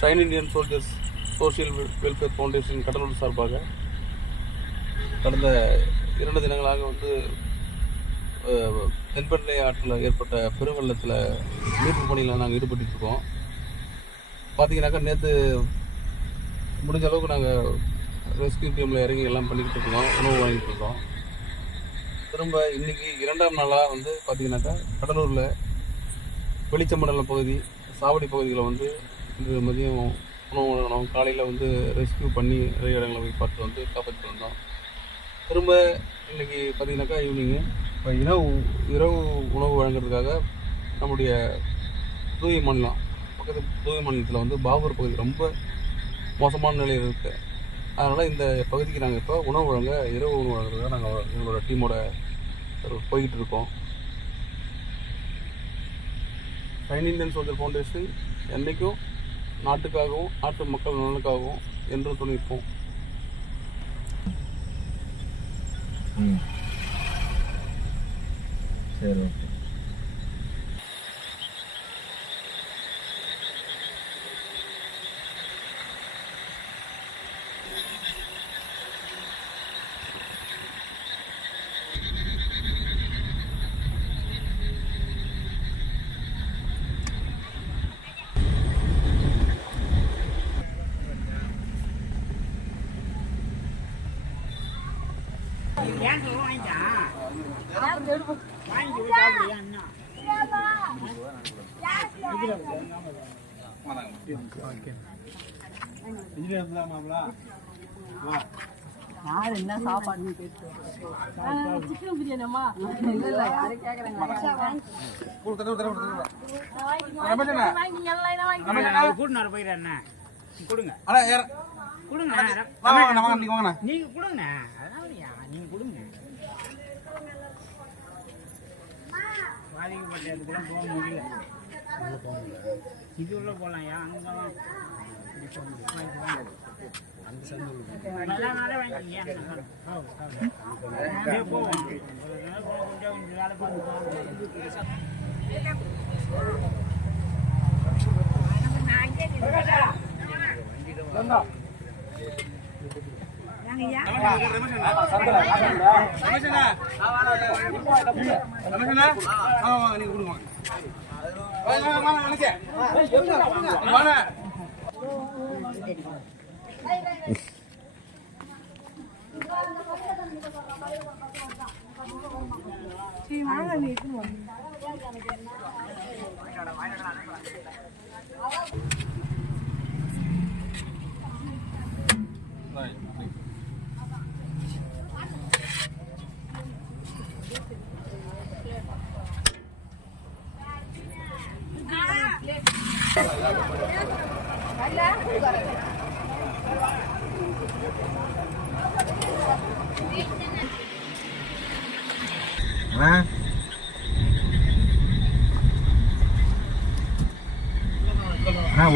Shine Indian soldiers social welfare foundation Cuddalore சார்பாக கடந்த 2 தினங்களாக வந்து தென்பெண்ணை ஆற்றில் ஏற்பட்ட பெருவெள்ளத்தில் மீட்பு பணியில் நாங்கள் ஈடுபட்டுருக்கோம். பார்த்தீங்கன்னாக்கா நேற்று முடிஞ்ச அளவுக்கு நாங்கள் ரெஸ்கியூ டீமில் இறங்கி எல்லாம் பண்ணிக்கிட்டு இருக்கோம், உணவு வாங்கிட்டு இருக்கோம். திரும்ப இன்றைக்கி 2ஆம் நாளாக வந்து பார்த்தீங்கன்னாக்கா கடலூரில் வெளிச்சமண்டலம் பகுதி சாவடி பகுதிகளை வந்து இன்று மதியம் உணவு வழங்கினோம். காலையில் வந்து ரெஸ்கியூ பண்ணி நிறைய இடங்களை போய் பார்த்து வந்து காப்பாற்றிட்டு வந்தோம். திரும்ப இன்றைக்கி பார்த்திங்கனாக்கா ஈவினிங்கு இப்போ இரவு உணவு வழங்குறதுக்காக நம்முடைய தூய மாநிலம் பக்கத்து தூய மாநிலத்தில் வந்து பாகூர் பகுதி ரொம்ப மோசமான நிலையில் இருக்குது. அதனால் இந்த பகுதிக்கு நாங்கள் இப்போ உணவு வழங்க இரவு உணவு வழங்குறதுக்காக நாங்கள் எங்களோட டீமோட போய்கிட்டு இருக்கோம். ஷைன் இந்தியன் சோல்ஜர் ஃபவுண்டேஷன் என்றைக்கும் நாட்டுக்காகவும் நாட்டு மக்கள் நலனுக்காகவும் என்றும் துணிப்போம். சரி, ஓகே. யார் என்ன சாப்பாடு சிக்கன் பிரியாணிமா இல்ல யாரும் கேக்குறாங்க போயிடுறேன் கொடுங்க கொடுங்க நீங்க கொடுங்க நீங்க கொடுங்க பாதிக்கப்பட்ட இடத்துல போக முடியல இது உள்ள போகலாம் அங்கெல்லாம் நல்ல நாளே வாங்கிக்கிங்க போவோம் கொஞ்சம் வேலை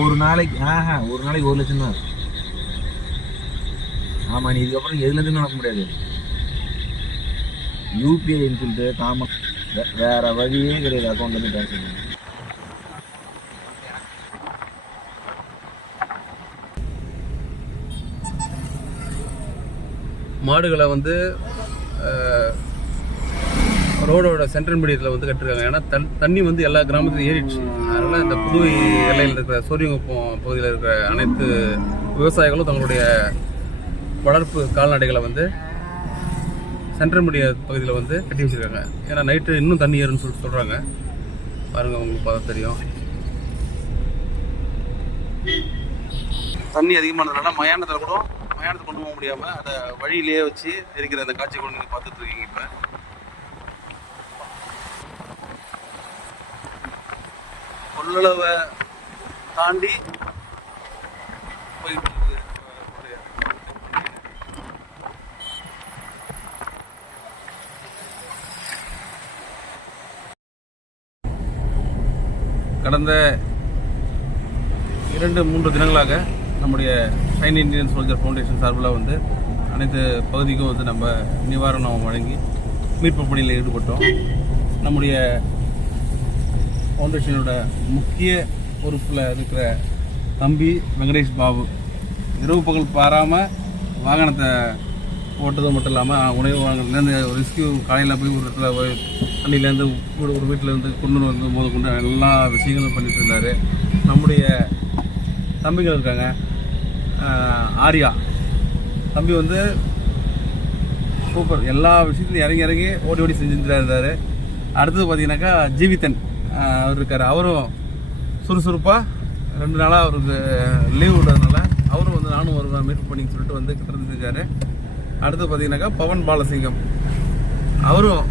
ஒரு நாளைக்கு 1 லட்சம் தான். ஆமா, நீ இதுக்கப்புறம் எதுலேருந்து நடக்க முடியாது. யூபிஐன்னு சொல்லிட்டு காமன் வேற வழியே கிடையாது. அக்கௌண்ட்லேருந்து ட்ரான்ஸ்ஃபர் பண்ண மாடுகளை வந்து ரோடோட சென்ட்ரல் மீடியத்தில் வந்து கட்டிருக்காங்க. ஏன்னா தண்ணி வந்து எல்லா கிராமத்துலையும் ஏறிடுச்சு. அதனால் இந்த புதுவை எல்லையில் இருக்கிற சூரியங்குப்பம் பகுதியில் இருக்கிற அனைத்து விவசாயிகளும் தங்களுடைய வளர்ப்பு கால்நடைகளை வந்து சென்ட்ரல் மீடிய பகுதியில் வந்து கட்டி வச்சுருக்காங்க. ஏன்னா நைட்டு இன்னும் தண்ணி ஏறுன்னு சொல்கிறாங்க. பாருங்கள், உங்களுக்கு பார்த்தா தெரியும். தண்ணி அதிகமானதுனால மயானத்தை கொண்டு போக முடியாமல் அதை வழியிலேயே வச்சு இருக்கிற அந்த காட்சி கொண்டு நீங்கள் பார்த்துட்டு இருக்கீங்க. இப்போ கொள்ளளவை தாண்டி போயிட்டு இருக்குது. கடந்த 2-3 தினங்களாக நம்முடைய ஷைன் இந்தியன் சோல்ஜர் ஃபவுண்டேஷன் சார்பில் வந்து அனைத்து பகுதிக்கும் வந்து நம்ம நிவாரணம் வழங்கி மீட்பு பணியில் ஈடுபட்டோம். நம்முடைய ஃபவுண்டேஷனோட முக்கிய பொறுப்பில் இருக்கிற தம்பி வெங்கடேஷ் பாபு இரவு பகல் பாராமல் வாகனத்தை ஓட்டுறது மட்டும் இல்லாமல் உணவு வாங்கினதுலேருந்து ரெஸ்கியூ காலையில் போய் ஒரு இடத்துல போய் தண்ணியிலேருந்து ஒரு வீட்டிலேருந்து கொண்டு வந்து போது கொண்டு எல்லா விஷயங்களும் பண்ணிட்டு இருந்தார். நம்முடைய தம்பிகள் இருக்காங்க, ஆர்யா தம்பி வந்து சூப்பர், எல்லா விஷயத்துலையும் இறங்கி ஓடி ஓடி செஞ்சுட்டு இருந்தார். அடுத்தது பார்த்தீங்கன்னாக்கா ஜீவிதன் அவர் இருக்கார். அவரும் சுறுசுறுப்பாக 2 நாளாக அவருக்கு லீவ் விடுறதுனால அவரும் வந்து நானும் வருவேன் மீட் பண்ணின்னு சொல்லிட்டு வந்து கிட்ட செஞ்சார். அடுத்து பார்த்தீங்கன்னாக்கா பவன் பாலசிங்கம் அவரும்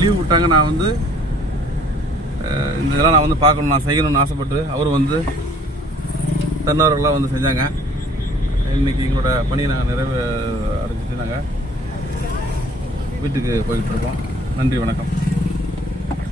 லீவ் விட்டாங்க. நான் வந்து இந்த இதெல்லாம் நான் வந்து பார்க்கணும், நான் செய்யணும்னு ஆசைப்பட்டு அவரும் வந்து தன்னார்வலாம் வந்து செஞ்சாங்க. இன்றைக்கி எங்களோட பணியை நாங்கள் நிறைவு அடைஞ்சிட்டு நாங்கள் வீட்டுக்கு போய்கிட்டு இருக்கோம். நன்றி, வணக்கம்.